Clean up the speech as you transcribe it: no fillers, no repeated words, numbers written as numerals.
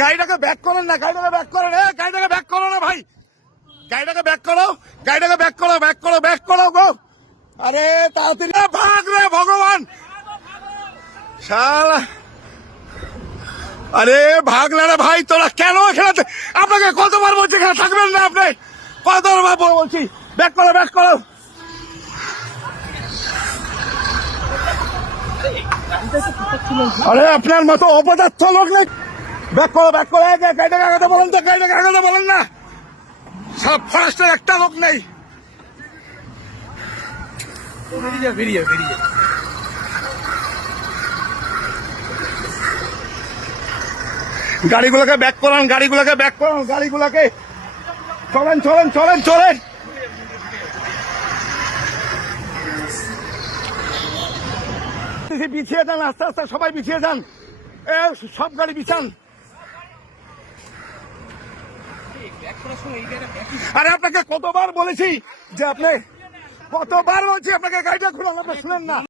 গাড়িটাকে ব্যাক করেন না, গাড়িটাকে ব্যাক করেন, গাড়িটাকে ব্যাক করো না ভাই, গাড়িটাকে ব্যাক করো, গাড়িটাকে ব্যাক করো, ব্যাক করো, ব্যাক করো গো। আরে তাড়াতাড়ি ভাগ রে ভগবান, শালা আরে ভাগলে রে ভাই, তোরা কেন এখানে? আপনাকে কতবার বলছি এখানে থাকবেন না, আপনি কতবার বলছি ব্যাক করো, ব্যাক করো। আরে আপনার মতো অপদার্থ লোক নেই, ব্যাক করো, ব্যাক করো, গাড়িটাকে আগাতে বলেন তো, গাড়িটাকে আগাতে বলেন না, সব ফরেস্টের একটা লোক নেই। গাড়িগুলোকে ব্যাক করান, গাড়িগুলোকে ব্যাক করান, গাড়িগুলোকে চলেন চলেন চলেন চলেন। পিছিয়ে যান, আস্তে আস্তে সবাই পিছিয়ে যান, সব গাড়ি পিছান। আরে আপনাকে কতবার বলেছি যে আপনি, কতবার বলছি আপনাকে গাড়িটা খুলুন, আপনি শুনেন না।